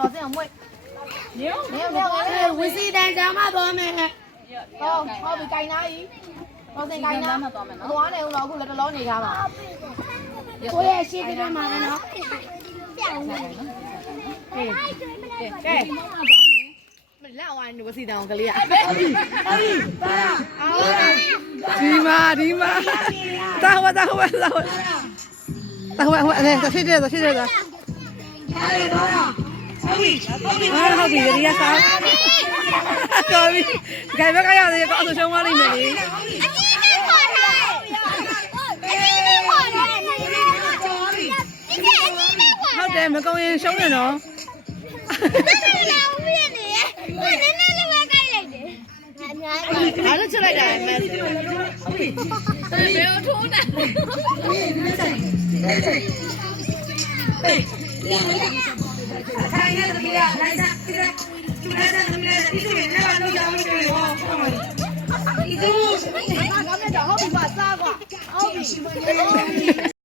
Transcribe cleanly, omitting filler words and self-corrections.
好这样喂。没有，ဝစီတန်ကြမှာသွားမယ်哦，好比盖哪里？我先盖哪？我呢，我老公来这老你家嘛。ကိုရဲ့ရှေ့တည်းမှာပဲနော်မလာဝိုင်းဝစီတောင်ကလေးอ่ะဒီမှာတာဝတာဝအဲ့ဒါဖြစ်တယ်ဟုတ်ပြီဒီကစားတော်ပြီခိုင်ဘက်ကရတယ်ကောအဆိုရှုံးသွားလိမ့်မယ်လေဟုတ်တယ်မကုံရင်ရှုံးတယ်နော်အားလုံးချက်လိုက်တာမဲဟုတ်ပြီဘယ်လိုထိုးနေထိုင်ရတဲ့ပြည်လိုက်စားပြည်လိုက်ကျူလိုက်တဲ့ပြည်လိုက်ဒီလိုနဲ့ဘာလို့ကြောင်းနေလဲဟောဒီလိုငါလည်းတော့ဟုတ်ပြီပါစားကွာဟုတ်ပြီ